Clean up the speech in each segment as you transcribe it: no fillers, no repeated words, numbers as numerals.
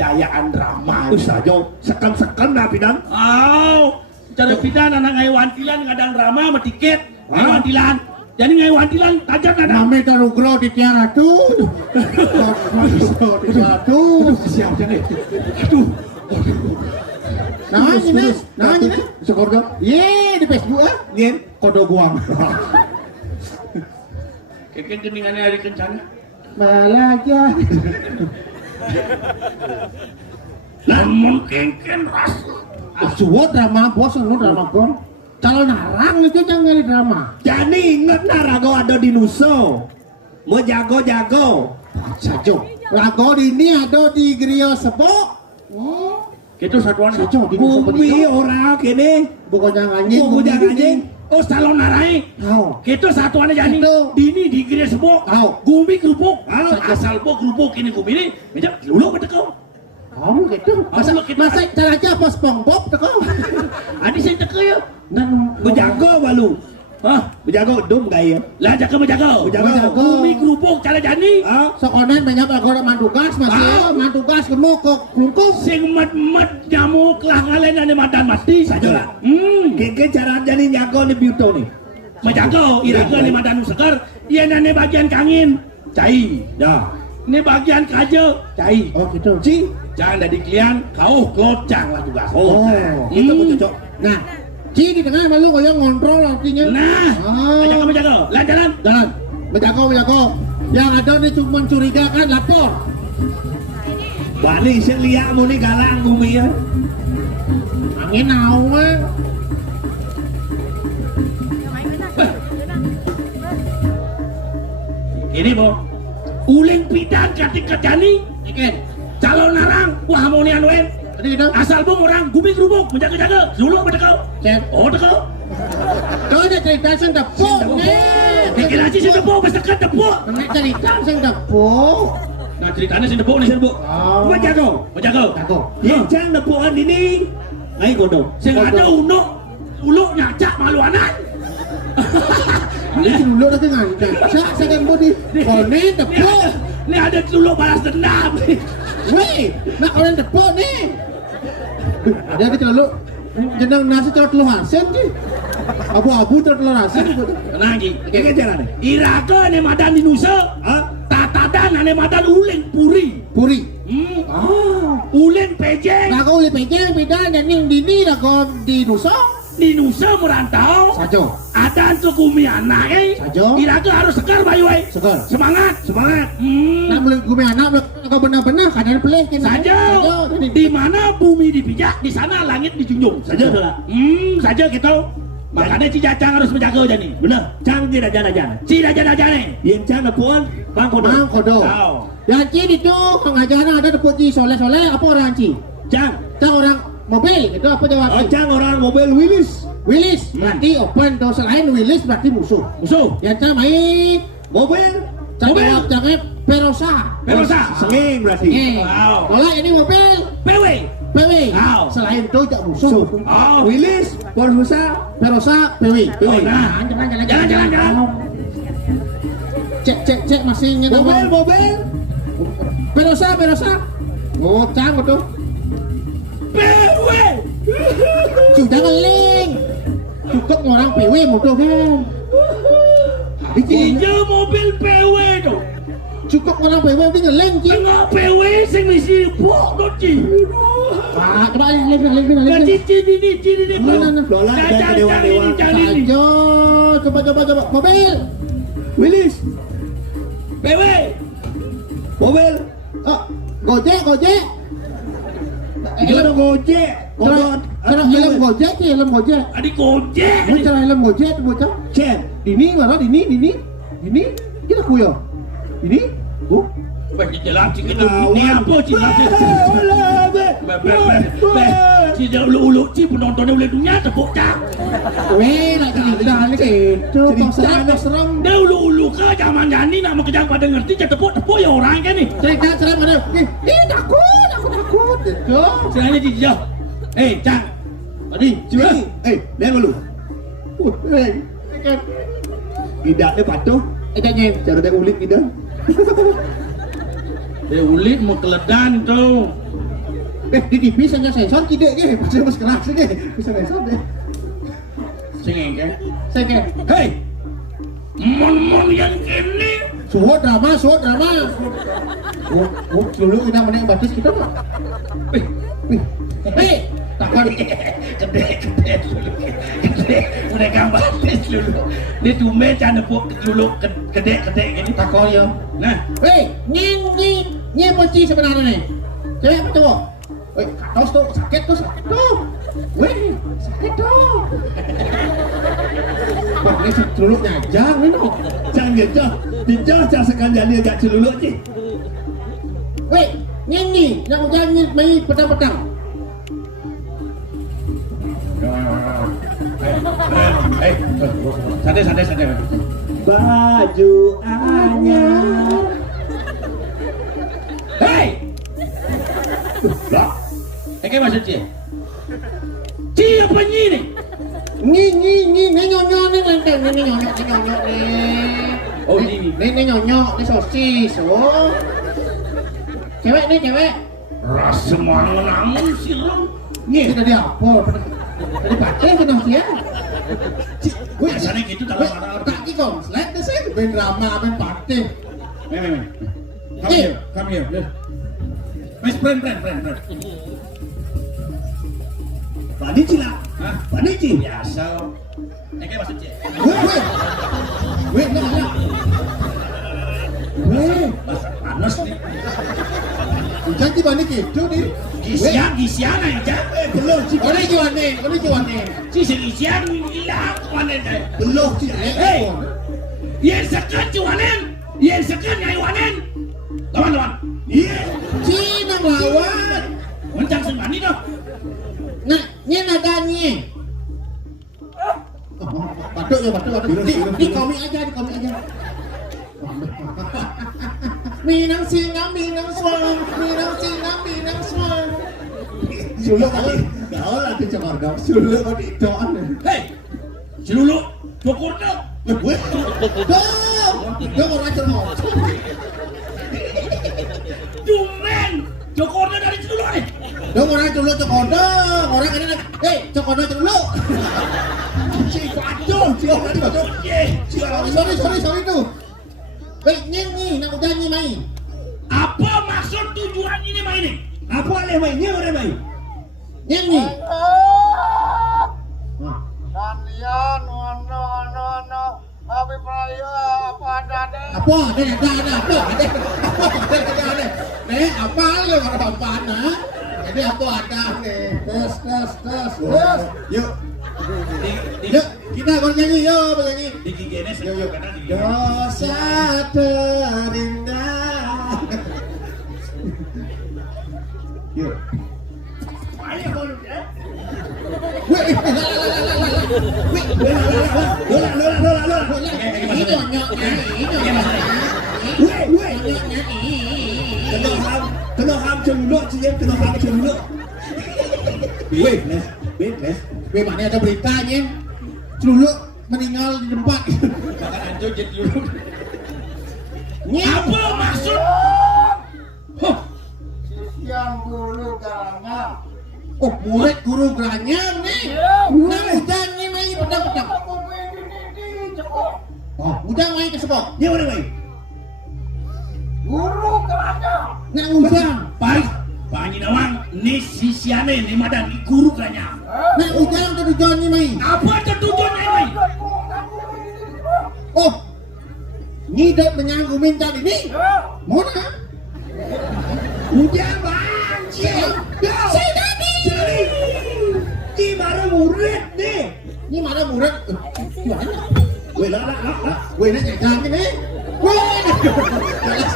kejayaan drama. Saja sekan-sekan dah pinang. Cara pidan anak ngai wantilan ngadang drama sama tiket ngai wantilan. Jadi ngai wantilan tajam ada. Mame tarugro di tiara tu. Di tiara tu. Siap jadi. Aduh. Nah, ini. Sekordo. Ye di Facebook ah. Ngen Kodo guam. Keken geningannya hari kencana. Malaja. Namun kengken rasa. Suwo drama bos lu drama gong. Calon narang itu jangan ngali drama. Jadi inget narago ada di Nuso. Mau jago-jago. Sajo. Lago di ini ada di Griyo Sepo. Itu satuan Sajo di Nusa Bumi Penida. orang kene. Bukannya anjing. Buku anjing. Oh salon narai. Kau. Itu satuannya jadi. Itu. Dini di Giri Sebo. Au. Gumi kerupuk. Au. Asal bo kerupuk ini gumi ini. Meja dulu betul kau. Kamu gitu. Masa Kamu gitu. masa cara aja pas SpongeBob teko. Adi saya teka ya. Dan Bejago balu. Hah? Bejago dum gaya. Lah jaga menjaga. Bejago. Gumi kerupuk cara jadi. Sokonen banyak lagu mantugas masih mantugas gemuk ke kelungkung. Sing mat-mat nyamuk lah ngalen ane madan mati. Saja lah. Keke cara jadi nyago ni biuto ni. Menjaga iraga ni madan segar. Iya nane bagian kangin. Cai. Dah. Ini bagian kaje. Cai. Oh gitu. Ci. Jangan dari kalian kau kelocang lah tugas. Oh. Itu cocok. Nah, Ci di tengah malu kau yang ngontrol artinya. Nah, Ah. jaga menjaga. Lah jalan. Jalan. Menjaga. Yang ada ni cuma mencurigakan lapor. Bani selia mu ni galang gumi ya. Angin awan. Ini bo. Uling pidan ketika jani. Iken. Calon narang. Wah mau ni anuin. Tadi kita. Asal bung orang gumi kerupuk menjaga-jaga. Dulu berdekat. Cek. Oh dekat. Kau ada cerita sen tepuk ni. Bikin aja si tepuk, besekat tepuk. Kena cerita sen tepuk. Nah ceritanya si tepuk ni si tepuk. Oh. Bejago. Menjaga. Aku. Yang jangan nepuan ini. Ngai godong. Sing ada unuk. Uluk nyacak malu anak. Ini dulu lagi ngantek. Saya kan bodi. Kau ni tepuk. Ini ada uluk balas dendam. Weh, nak orang tepuk ni. Ada di terlalu jenang nasi terlalu telur asin je. Abu-abu terlalu telur asin. Tenang Ji. Keke cara ni. Iraga ane madan di Nusa. Tatadan ane madan uling puri. Puri. Uling pejeng. Nak kau boleh pegang beda dan yang dini nak kau di Nusa. Di Nusa merantau. Sajo. Ada untuk kumi anak Sajo. Iraga harus segar bayu Segar. Semangat. Semangat. Nak boleh gumi anak kau benar-benar kadang pelih kan. Saja. Di mana bumi dipijak, di sana langit dijunjung. Saja dah. Saja gitu. Makanya Cijacang harus menjaga aja nih. Benar. Cang dia dah jalan. Cida aja nih. Yang cang nepuan bang kodong. Bang kodo. Tahu. Yang Ci itu pengajaran ada tepuk Ci soleh-soleh apa orang Ci? Cang. Cang orang mobil itu apa jawab? Oh cang orang mobil Willis. Willis berarti open tuh selain Willis berarti musuh. Musuh. Yang Cang main Mobil. Cang Mobil. jawab Cangnya Perosa. Perosa. Senging berarti. Wow. Kalau ini mobil PW. PW. Wow. Selain itu tidak musuh. Oh. Willis. Polhusa. Perosa PW. Oh, nah. Jalan. Cek masih ingat Mobil. Perosa. Oh, Cang betul. PW. Sudah ngeling. Cukup orang PW motor kan. Iya mobil PW tuh. Cukup orang PW ini ngeling Ci. Tengah PW sing misi bok lo Ci. Wah, coba link. Cini. Dolar dan dewa-dewa. Ayo, coba. Mobil. Willis. PW. Mobil. Oh, Gojek. Helm Gojek. Cara helm Gojek ki helm Gojek. Adik Gojek. Ini cara helm Gojek tu bocah. Cen. Ini mana? Ini. Kita kuyo. Ini. Oh. Bagi jalan Ci kita ini apa Ci? Ci dia ulu Ci penontonnya boleh dunia tepuk cak. Weh, nak cerita ni gitu. Cerita serem. Dia ulu ke zaman Jani nak mengejar pada ngerti je tepuk ya orang kan ni. Cerita serem mana? Takut. Itu. Sebenarnya Ci dia. Cak. Tadi Cuy. Lihat dulu. Weh. Tidak dia patuh. Jangan. Cara dia ulit tidak. Dia ulit mau keledan tu. di TV saya sensor tidak ke, pasal mas kelas ke, bisa sensor deh. Singing ke? Saya Hei, mon yang kini. suat drama. Dulu kita menang batis kita pak. Takkan Gede. Mereka batis dulu. Dia cuma canda pok dulu gede gini. takkan ya. Nah, Ni kunci sebenarnya nih. Cewek betul. Tos tuh sakit tuh. Sakit tuh. Pak, ini dulu nyajang nih no. Jangan gitu. Dijah sekan jadi agak celuluk je. Nyanyi, nak nyanyi main petang-petang. santai. Baju anyar. Hei! Lah, apa maksud dia? Ci apa ni? Ni nyonyok ni lenteng ni nyonyok ni. Oh ni. Ni nyonyok ni sosis. Oh. Cewek. Rasa menang siram. Ni tadi apa? Tadi pakai kena dia. Biasanya gitu dalam mana? Tak ki konslet dah saya. Ben drama, ben party. Memang. Come here. Mas friend. Pani cila. Hah? Pani cila. Biasa. Apa maksud dia? Nak. Panas nih. Jangan balik gitu ni. Gisian aja. Belum cik. Boleh jual ni. Si gisian gila mana dah. Belum cik. Hey, yang sekat jualan, yang sekat nyaiwanan. Teman-teman. Iya. Cina lawan. Uncang sembani dah. Nak, ni ada ni. Batuk. Di komik aja. Minang singa. Suluk kali. Kau lah tu cakap kau. Suluk kau di doan. Hei, si Lulu, cukur dah. Dah orang cermau. Cuman, cukurnya dari si Lulu ni. Dah orang cermau cokodo. Orang ini nak. Cokodo cermau. Cik pacul. Cik pacul. Sorry tu. Ni nak udah ni main. Apa maksud tujuan ini main ni? Apa boleh mainnya orang main? Ni. Kalian, no, Abi Praya, apa ada deh? Apa? Ada. Apa le apa nak? Jadi apa ada ni? Tes. Yuk. Yuk, kita bernyanyi. Di gigene Yo. kadang di Dosa terindah. Yuk. Lola. Ini nyonyoknya. Kena ham celuluk cik. Kena ham celuluk. Wait. Memang ada beritanya. Celuluk meninggal di tempat. Makan anjur jadi dulu. Ni Apa maksud? Yang dulu karena Oh, murid guru Granyam ni. Nak hujan ni main petang-petang. aku ini cukup Oh, hujan main ke sebab. Dia orang main. guru karena Nak hujan. Baik, Pak Haji Nawang, ni si Siane, ni Madan, ni guru kanya. Nak hujan ke hujan ni main. Apa tujuan main? Oh, ni dah menyanggu minta ini. Mana? Hujan bang. Si Dani. Di mana murid ni? Ni mana murid? Mana? Weh lah. Weh nak jangan ni. Weh. Jelas.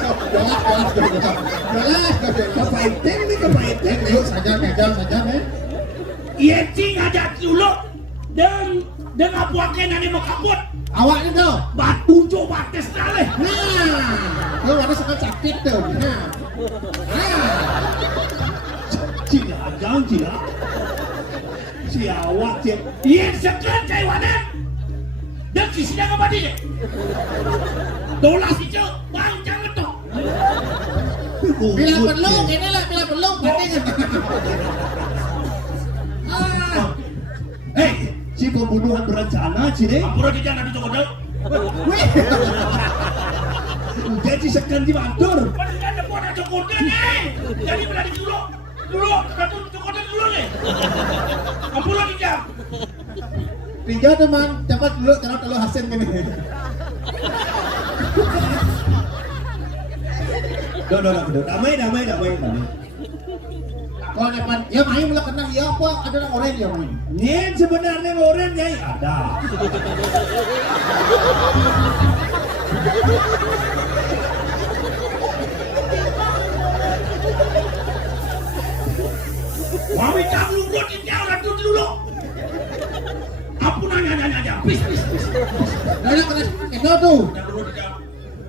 Kepaitan ni kepaitan. Yuk saja ni. Ia cing ada dulu dan apuakan nani mau kabut. Awak ni tu. Batu jo bates daleh. Nah, lu ada sangat sakit tu. Nah. Cina. Si awak cik. Ia sekat caiwanan. Dan si sidang apa dia? Dolas itu, bang jangan tu. Bila peluk, ini lah bila peluk. Hei, si pembunuhan berencana, Cine. Ampura di jangan itu kodok. Wih. Jadi sekan di mandor. Kan ada buat cokodnya nih. Jadi berani dulu. Dulu, satu cokodnya dulu nih. Ampura di jam. Tiga teman, cepat dulu karena telur hasil gini. Damai. Kalau depan, ya main mulai kena ya apa? Ada orang oren ya main. Nyen sebenarnya orang nyai ada. Mami jam lu bro di jam orang dulu. Ampun nanya. Please. Ada kena itu tuh. Udah dulu di jam.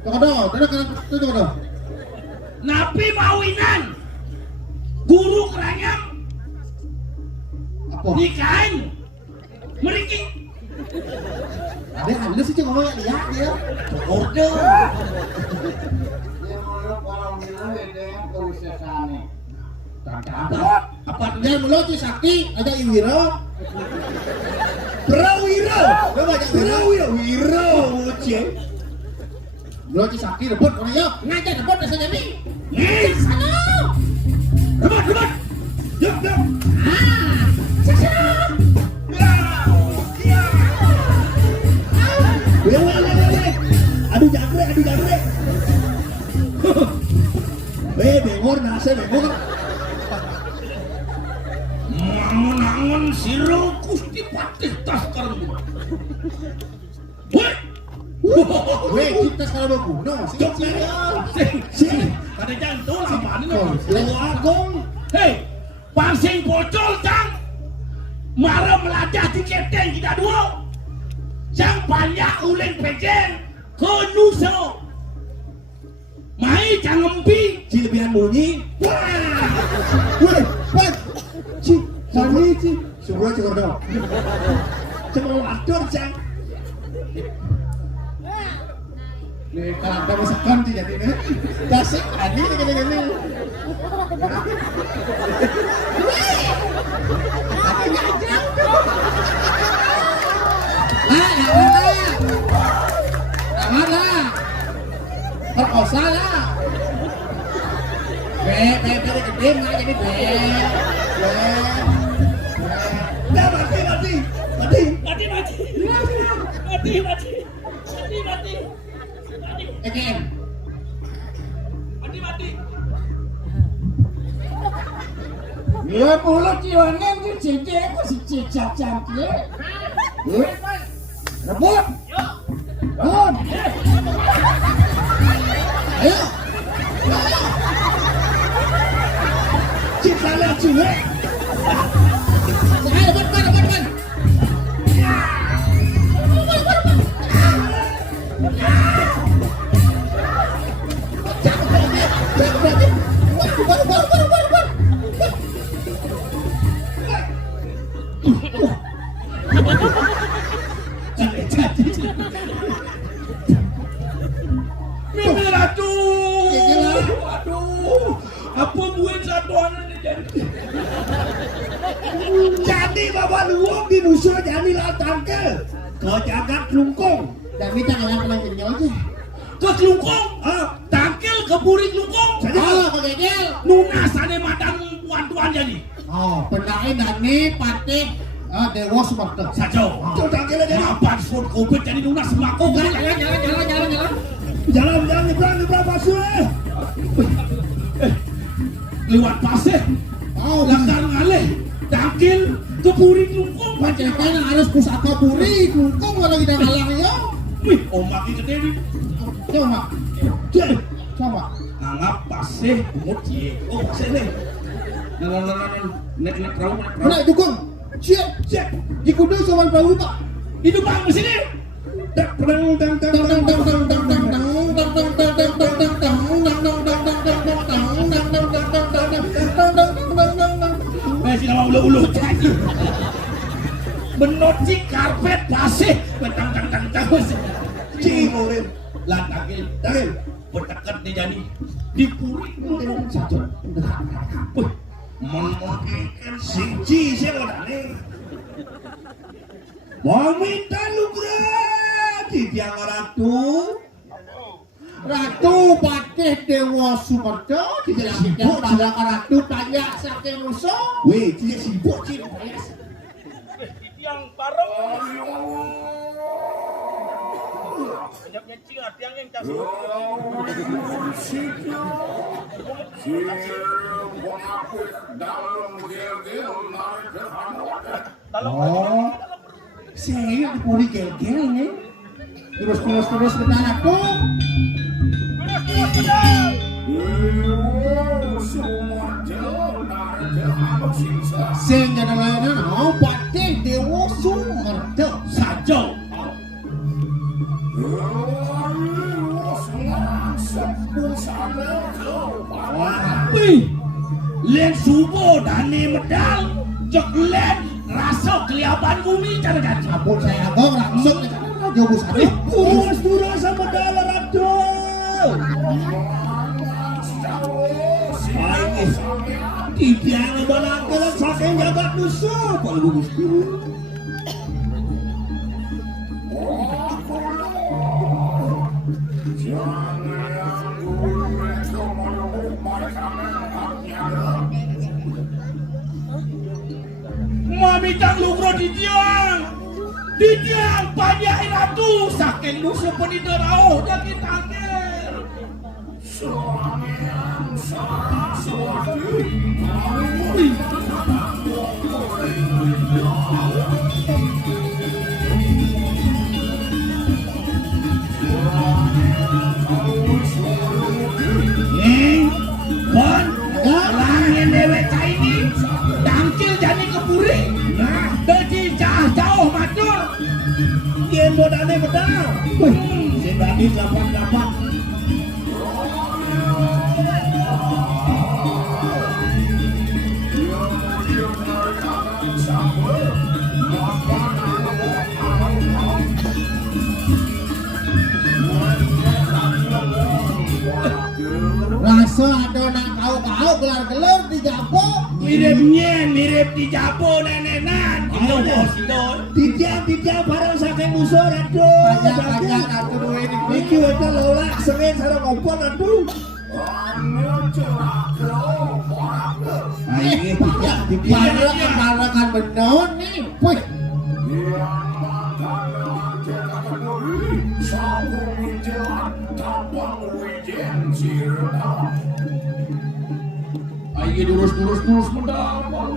Tunggu, ada kena itu tuh. Napi mawinan. Guru keranyam. Apa? Nikahin. Meriki. Ada sih cuma ngomong ya dia. Order. Dia mulut orang bilang dengan kewisesane. Apa dia mulut si sakti ada Iwiro. Prawira. Lo banyak Wiro, ucie. mulut si sakti rebut orang ya. Ngajak rebut rasanya nih. Rebut. Yuk. Weh. Aduh jangkrik. Bengor nase bengor. Mangun siro Gusti Patih Taskar. Weh, kita sekarang berbunuh. Sing. Ada jantung apa ini? Lalu Agung. Hei, pansing bocol cang. Marah melajah di keteng kita dua. Cang banyak uleng pejen ke nuso. Mai cang ngempi. Si lebihan bunyi. Weh, Si, kami si. Suruh aja kordo. Cuma wador cang. nih kalau ada masakan sih jadi ini. Dasik ani gini. Nah, perkosa lah. Gede mah jadi Dah mati. Again. Mati. Ya mulut jiwangan di cece aku si cecak cantik. Rebut. Ayo. Cita lah cuek. Saya rebut. Mimi ratu. Aduh. Apa buat satuan ini jadi? Jadi bawa luang di nusa jadi latang ke. Kau jagat lungkung. Dan kita nggak pernah kenyal aja. Ke Kelungkung, tangkel ke Puri Kelungkung. Oh, kegegel. Nunas ada madang tuan jadi. Oh, pendain Dani, Patih, Dewa Sumarto. Sajo. Kau tangkel aja. Mapan sport covid jadi nunas sembako. Jalan nyebrang pasir. Lewat pasir. Oh, Langgar ngalih. Tangkel ke Puri Kelungkung. Pancetnya harus pusaka Puri, Kelungkung kalau kita ngalang ya. Wih, omak ini gede nih. Coba. Anggap pasir umut cie. Oh, pasir nih. Nek perahu. Mana dukung? Cek. Di kudu sama perahu Pak. Hidup bang di sini. Masih nama ulu-ulu tadi. Menocik karpet pasir. Tang. Cimurin. Lah tangil. Berdekat nih jadi. dipuri Mungkin saja. wih memungkinkan siji sing ngene Mamita Nugra Tiang Ratu Ratu Patih Dewa Sumerda tidak sibuk pada Ratu banyak saking musuh. Weh, tidak sibuk cik yang bareng banyak nyecing tiang yang casur Oh saya dipuri gel-gel nih Terus benar Ratu. Sing jana-jana Patih Dewa Sumerda saja wih len subuh dani medal jok len rasa keliapan bumi cara-cara Ampun saya agak langsung ke sana Jogo satu. Turun sama dalam Ratu Baik, tidak ngebalangkan saking jagat musuh Pak Gusti. Mamitang lugro di tiang banyak ratu saking musuh penidor au dan kita akhir. Bon, langit dewek ini tangkil jadi kepuri. Nah, jadi jauh matur. Yen bodane bedal. Sing bagi 88. Rasa ada nak kau gelar-gelar di Japo. Mirip di Japo nenenan. Itu bos itu. Tiang barang saking musuh Ratu Banyak Ratu dua ini. Iki wajah lolak sengit sarang kompon Ratu Ini banyak dibalakan benar nih. Wih. Ayo durus mendapat.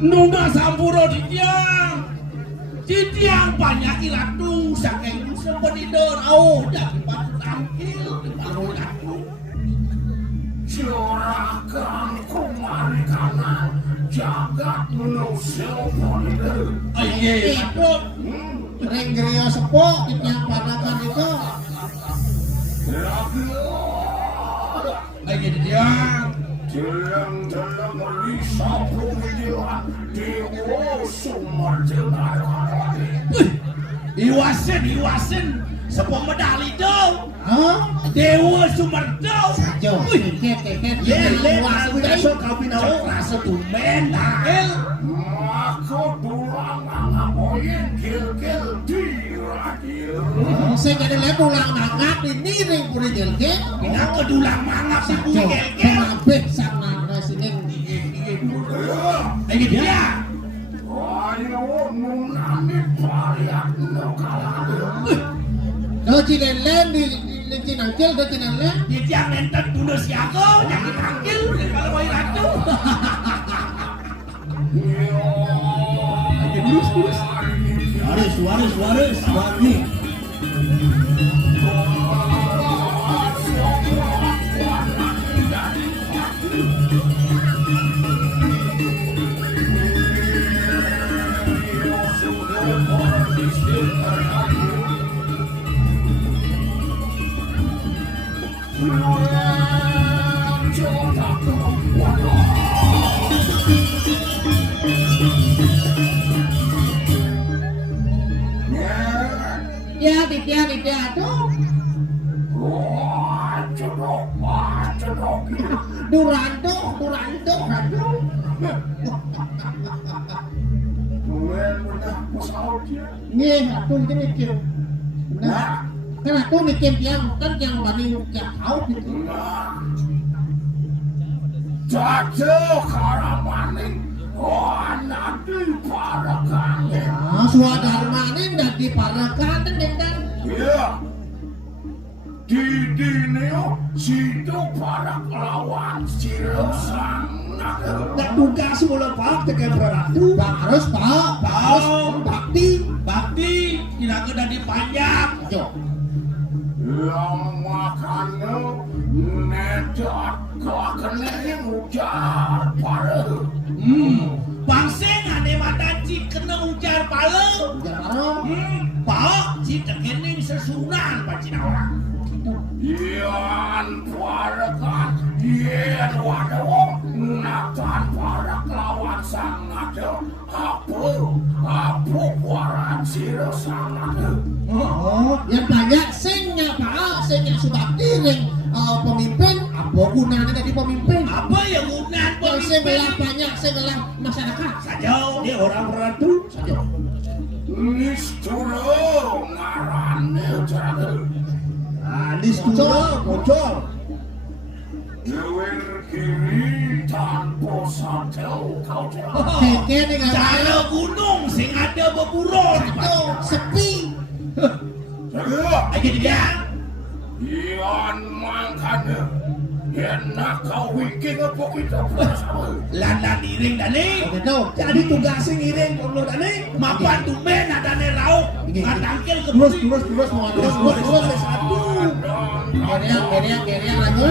Nunda sampuro di tiang banyak iratu saking musuh penidor au dari patut tampil di paru aku curahkan kumari kanan jagat manusia penidor ayo patut Ring geria sepok yang padakan itu. ayo di tiang Dalam merisau pemilihan Dewa Sumerda. Iwasin sepuluh medali dong. Dewa Sumerda. Jo, keket. Besok kau pinau rasa tumen nakil. Maka tulang ngamoyin gil-gil dirakil. Saya jadi level lang nangat ini ring puri jelke. Pinang kedulang mangap si Jo, bugel. kemabeh sama nasining Ayo dia. Ayo nunani pariak nokalade. Do cinelen di cinangkil do cinelen. Dia tiang nenten tunda siaga, jangan tangkil kalau mau ratu. Ayo lurus. Waris. Wani. Ditya tuh. Cedok. Durando. Nih, aku ini mikir. Nah, kan aku mikir yang paling jauh gitu. Jatuh karamaning nanti para kangen. Nah, suadarmanin dari para kangen kan. Iya. Di dineo situ para lawan Sirosang. Tak tugas mula pak tekan ratu. Harus pak. Bakti, tidak kena dipanjang. Yo. Yang makannya nedat kena yang ujar para. Bangseng ane mataci kena ujar pala. Pak, cita kening sesunan pacina orang. Ian para kan, ian wadawo, nakan para kelawan sangat apa waran siro sangat. Yang banyak sengnya pak, sengnya Subakti yang pemimpin. Apa gunanya dari pemimpin? Apa yang gunaan Yang sebelah banyak sebelah masyarakat. Sajau, Dia orang ratu. Saja. Nisturo ngarannya jaga. Listuro bocor. Dewer kiri tanpa santel kau jaga. Keke dengan cara gunung sing ada beburon. sepi. Jaga. Aja dia. Ian mangkana. Enak kau wikin apa kita bersama. Landa diring dani. Begitu. Jadi tugasnya ngiring kalau tadi. Mapan tumen ada rauk. Ngatangkil ke Terus mau terus satu. Geriang lagi.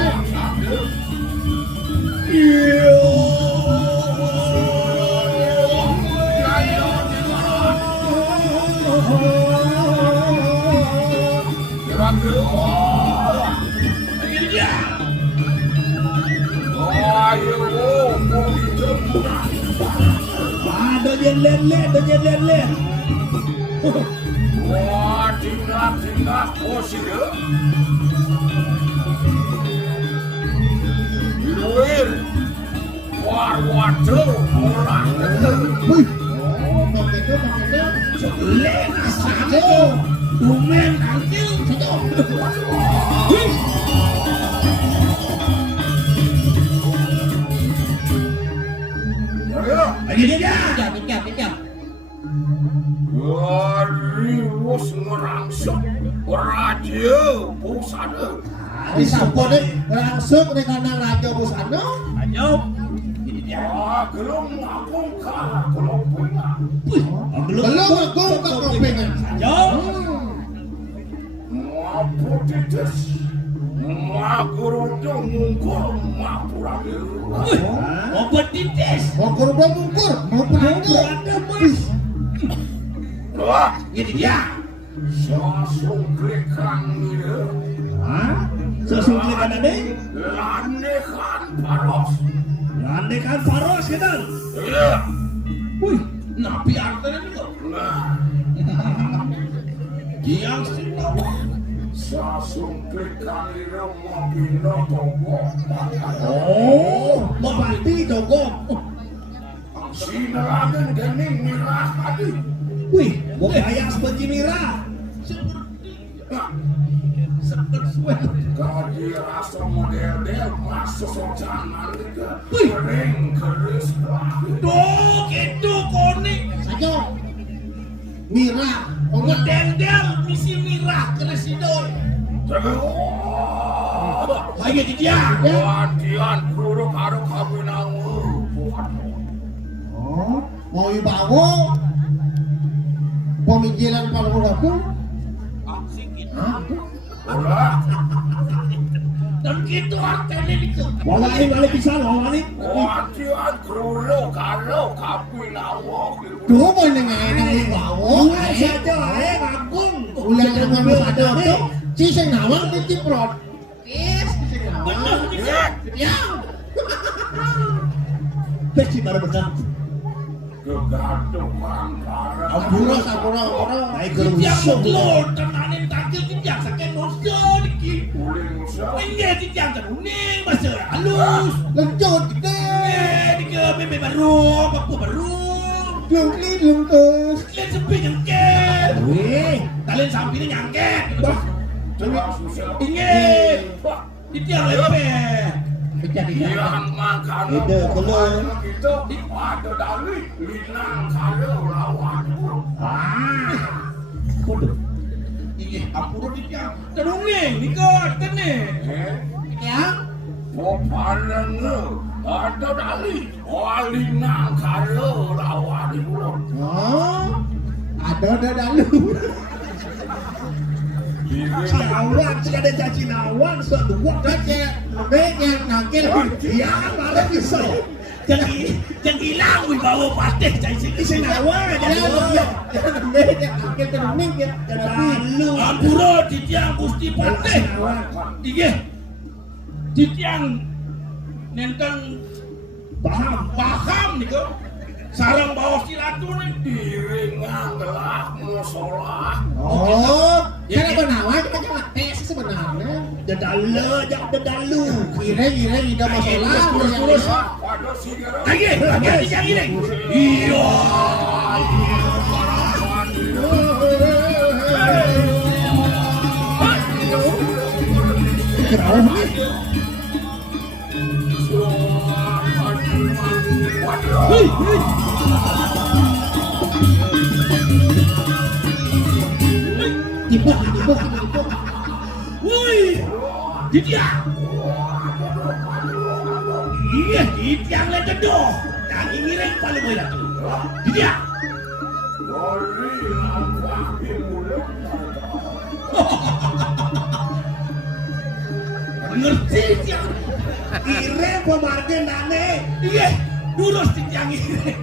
Ada yang len. Wah, tinggal posisi. Luir, waduh, orang Len asal. Tumen tangkil. Aja dia. Tiga. Riwus ngerangsok raja busana. Disapone langsung dengan Raja Busana. Ayo. Ini dia. Gelum ngapung ka gelum punya. Belum aku ke kopengan. Ayo. Ngapu titis. Ngaguru mungkur ngapurade. Mau bertitis. Mau kurban mungkur, mau berada. Wah, Ini dia. sasung klikang ini. Sesuai kan ada. Lanekan paros. Landekan paros kita. Iya. Wih, napi artinya juga. Nah, Yang sinau. sasung klikang ini mau bina toko. Mau mati dogong. Sinaragan gening mirah hadi. Wih, mau kaya seperti Mira. Sekut suwe. Kadi rasa model-model masuk jangan kering keris Duh, gitu konik. Sajo. Mira, Ngedendel misi mirah ke residor. Lagi di dia. Wantian guru karo kabinangu. Oh, mau ibawo. Pemikiran kalau aku. Dan gitu artinya itu. Walik bisa loh, walik. Wantian guru karo kabinangu. Duh, mau nengen ibawo. Saja, agung. Ulang yang ngambil ada tuh. Ciseng nawang di ciprot. Yes, ciseng nawang. Ya. Besi baru benar. Kegantungan para Ampura. Naik Dia gerusung. mutlur tenanin takil dia saking noso dikit. uling usaha. Ini dia teruning bahasa halus. Lencut gede. Dikit bebe baru, papu baru. Lungkis. Kalian sepi nyangket. Wih, Kalian sampingnya nyangket. Jelas usaha. Ingin. Di tiang lepeh. Yang makan Itu, telur. kita ada dari linang karo lawan. Iya, ampura di tiang. Teruning, nikot, tenih. Ya. Mau panen ada dari linang karo lawan. Oh. Ada dalu. Cinawan, sih ada caci nawan, suatu waktu. Baik yang nakil. Ya, malah bisa. Jangan hilang wih bawa patih cai sini. Cinawan, jadi Baik yang nakil teruming ya. lalu. Ampura di tiang gusti patih. Iya. Di tiang nentang paham nih kok. Sarang bawa silatu nih. Diringan gelah musola. Oh, cara benawan kita cuma tes sebenarnya. Dedalu. Kira tidak masalah. Terus. Pada sigara. Lagi di tiang ini. Iya. Tiba. Wih, di tiang. Iya, di tiang lagi doh. Daging ngiring paling boleh tu. Di tiang. Boli nampak di mulut. Ngerti tiang. Ire pemargen nane. Iya, lurus di tiang ini.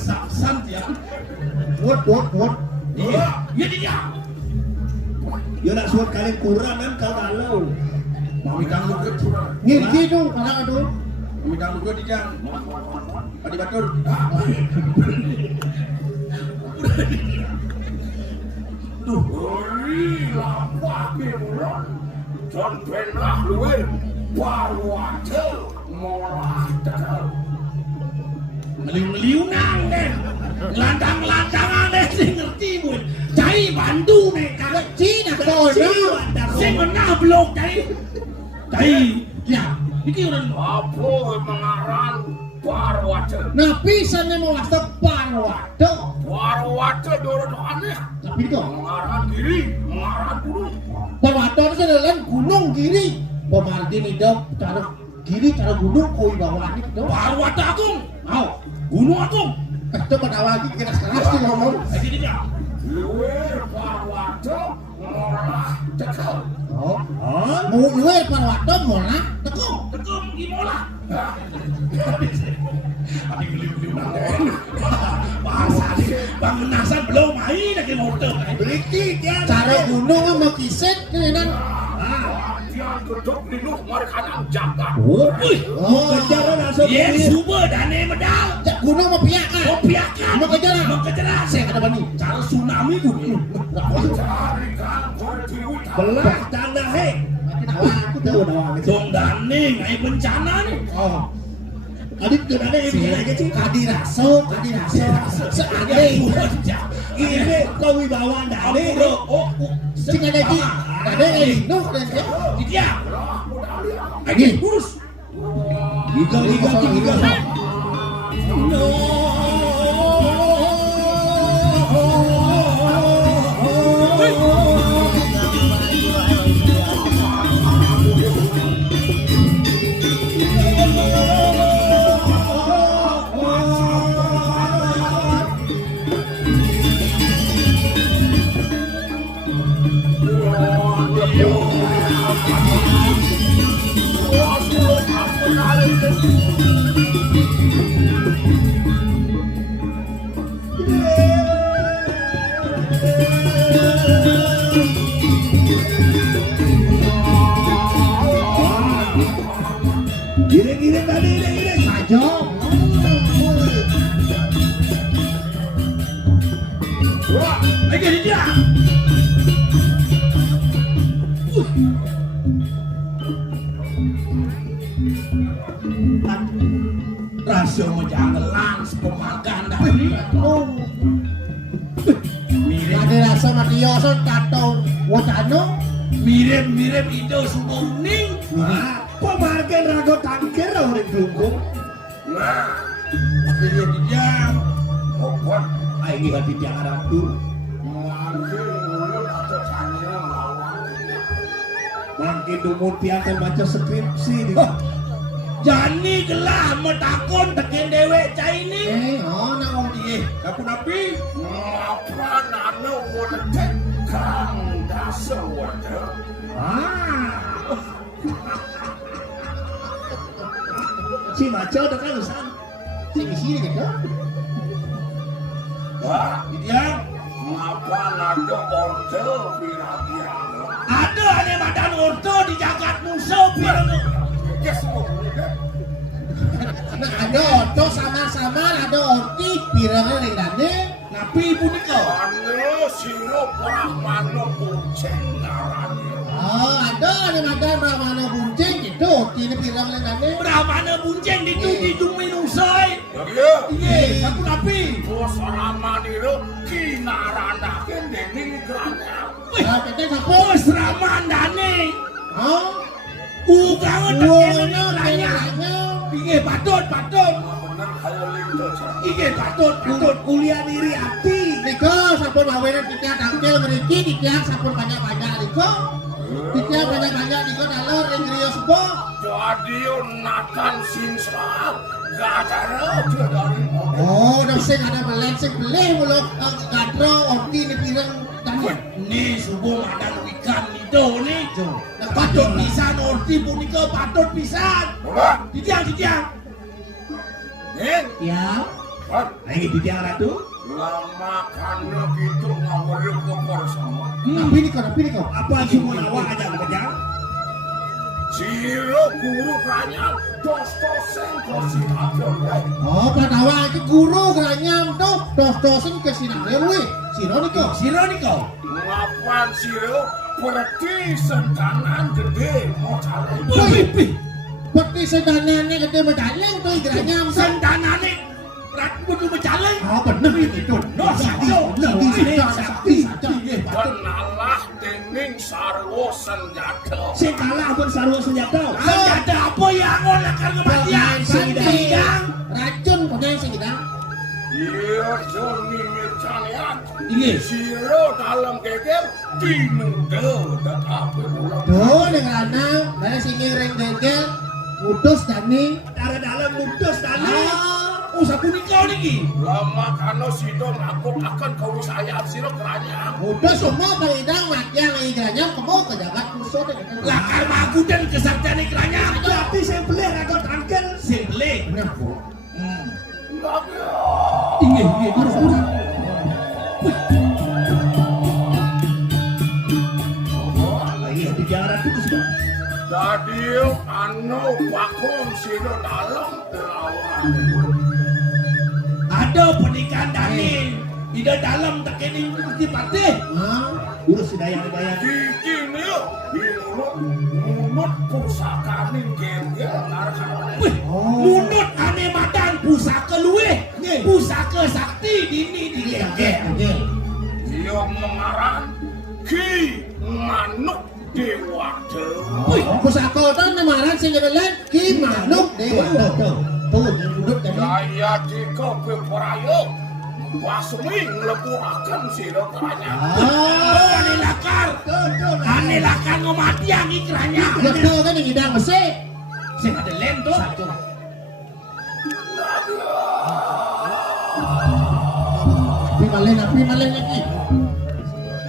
Sapsan tiang. Wot. Iya, iya di tiang. Yo nak suat kalian kurang kan kau dalau. Mami tangguh ke Ngirki dong, karena aduh. Mami tangguh ke di tiang. Padi batur. Boli nampak di mulut. John pernah luwe. Baru aja molah tegal. Meliu-meliu nang deh. Ngelandang-landangan deh sih ngerti gue. Cai bantu nih kagak Cina kau sing menah blok cai. Cai. Ya, iki orang Apa mengarang baru aja. Nah pisahnya mau wasta parwado. Baru aja dorong aneh. Tapi itu Mengarang kiri, mengarang burung. parwado itu adalah gunung kiri. Pemardin hidup cara kiri cara gunung koi bawah ini itu. baru ada agung. Mau, gunung agung. Itu pada lagi kira keras sih ngomong. Lagi di dia. Luwe baru aja molah tegal. Oh, mau luar parwado mola tekuk. Tekum gimola. Tapi beli-beli nang deh. Bahasa nih. Bang Menasan belum main lagi motor. Beriki dia. Cara gunung sama kiset kan. Dia geduk ninuh mereka nang jaga. Wih. Oh, kejar langsung. Yes, super dane medal. Cak gunung mau piakan. Oh, piakan. Mau kejar. Mau kejar. Saya kata bani. Cara tsunami bumi. Carikan berdiwit. Belah tanah hek. Aku tahu. Tahu nawang. Dong dane ngai bencana nih. Oh. Adit kenapa ini lagi sih? Kadiraso. Seandai Ini kau wibawa dane. sing ada di ada ini noh dan Dia. lagi Urus. Giga. Gire tadi, gire. sajo Lagi dia. Rasio menjangelan sepemakan dari. Mirip, ada rasa matioso katong wacano mirip itu semua uning. Pemargen rago tangkir orang dungkung. Nah, Akhirnya dia. obat Aing hati tiang ratu. makin mulut atau tanya lawan. Makin dumur tiang kan baca skripsi di. Jani gelah metakon teken dewek cai ini. oh nak om Ih, kapu napi. Ngapa nana waletek kang dasar wadah? Si maco udah kan usan. sing sini gitu Wah, Dia. ngapa nada order birabian? Ada ane madan orto di jagat musuh pirang. Yes, nah ada orto sama-sama ada orti pirangnya ringane Napi punika. Anu siro brahmano kucing narani. oh ada makan ramana bunceng gitu orti ini pirang ringane Brahmana bunceng di dumi nusai. Ya, Iya, kapu napi. bos ramaniro kinarana kendeni kerana. nah kita sapo Bos Ramandane. oh Ugangan uangnya teken lanya. ringane Iya, patut. Bener kayak lintu cah. Iya, patut. Kuliah diri hati. Niko sampun lawenan kita tangkel mriki ditiang sampun banyak-banyak niko. Ditiang banyak-banyak niko dalur ing griya sepo. Jadi nakan sinsa gak ada raja dari Oh, udah sing ada belen sing beli mulu gadro orti ni pirang tani. Ini subuh madan ikan itu nih. Patut pisan orti punika patut pisan. Bola, Ditiang. nih, Ya. kan Aing di tiang ratu. lama karena gitu ngawalin ke bersama. Tapi niko. Apa semua awak aja kerja? Siro guru keranyang, dos-dosen kosi akhir. Oh, padawa iki guru granyam tuh dos-dosen ke sinare we. Siro niko. Siro niko. Ngapan siro berarti sentanan gede mau cari. Wih. Peti sedanane gede medaleng tuh granyam tuh. Sendanane rat kudu berjalan. Oh, bener itu. No, sajo. Sakti. Kenalah dening sarwo senjata. Sing kalah pun sarwa senjata. Senjata apa yang oleh karena kematian? Sidang. Racun punya sing kita. Iya, Joni Mircaniat. Iya. Siro dalam geger dinuda tetapi ulang. Tuh ning lanang, bare sing ring gegel mutus dani. Cara dalam mutus tadi. Oh, sapunika niki. Lama kano sido ngaku akan kau sayap siro keranyang. Mutus semua balidang makyang ing granyam kemo ke jagat musuh deh. Lakar magu dan kesaktian keranya. Tapi saya beli rago tangkir. Simple. Bener, Bu. Iya, terus. Aing di tiang ratu sudah. Jadi anu bakun siro dalam lawan. Ada pernikahan Dani. Tidak dalam tekeni mesti patih. Hah? Urus si dayang. Di kini yuk, di mulut munut pusaka ning gengge narakawan. Wih, munut ane madan pusaka luwe. Pusaka sakti dini digegek. Dia mengaran Ki Manuk Dewata. Wih, Pusaka itu namaran sing ngebelan Ki Manuk Dewa. Tuh, duduk jadi. Daya jika beprayo Wasmi ngeleburakan sira keranya. oh ane lakar. Ane lakar ngomati yang ikranya. Lekno kan yang hidang besi. Sing ada lem tuh. Api malen lagi.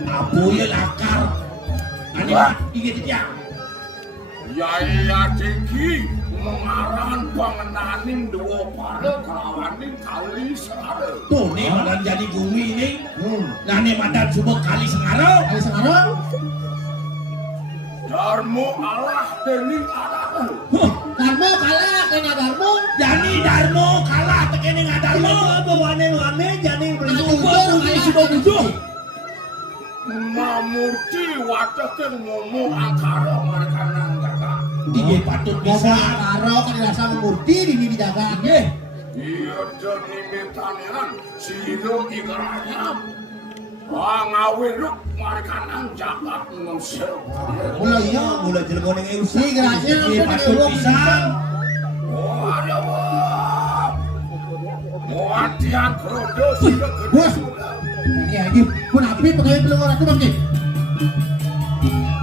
Abu ya lakar. Ane inget dia. Yaya Diki mengaran pangenaning dua para kawaning kali sekarang. Tuh nih madan jadi bumi ini. Nane madan subek kali sengaro. Kali sekarang. Darmo Allah dening arah. Darmo kalah kena Darmo. Jani Darmo kalah tekene ngadarmo. Apa wane jadi Berjujur. Mamurti watekeun ngomong angkara mereka nang jaga. Iya patut bisa. Karo kan dirasa murti di dijaga. Nggih. Iya deni mentanean siro igaranya. Ngawiruk mereka nang jaga ngusir. Mulai iya, mulai jelgo ning eusi. Si gerasnya Iya patut bisa. Oh ada wah. Muatian krodo siro Bos. Ya ini pun api pegawai pelengor aku bang.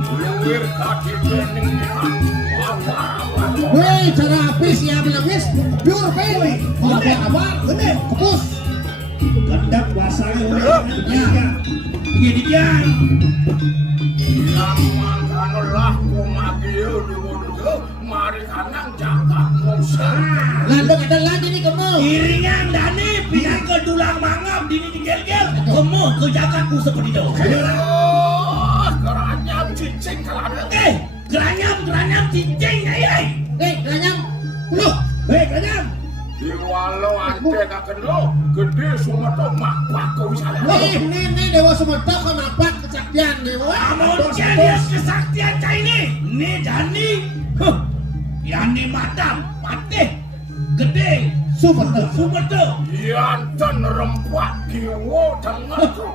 Luwir kaki dening nihan. Woi, cara api siap belengis. Pure pay. Apa? Bener. Kepus. Kendak wasangnya mulai. Iya dia. Yang mangkanolah kumagiyo diwonugo mari kanang jaga ngusir. Lalu ada lagi nih kamu. Iringan Dani pindah ke tulang mangap dini digel-gel. Kamu ke jakarku seperti itu. Keranyam cicing kelana. Geranyam cincin ayai. Geranyam. Loh. Geranyam. Di walau ante gak kena gede sumeto makpak kau misalnya. Ini Dewa Sumeto kenapa kesaktian Dewa? Amunnya dia kesaktian cah ini. Ini Dani. Yani madam, patih, gede, Sumeto. Yanten rempak kiwo tengahku.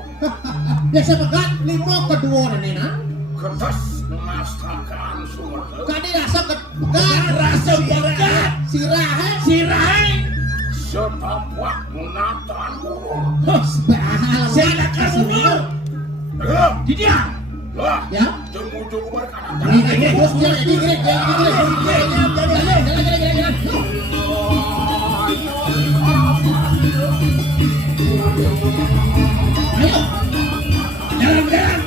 Biasa pegat lima kedua nena. Kertas masakan sumeto. Kadi rasa pegat Rasa pegat. Sirah. Setapak menatan burung. Silakan umur. Di dia. Lah, Ya. jemu-jemu berkanan. Ini bos dia ini Ayo. Jalan.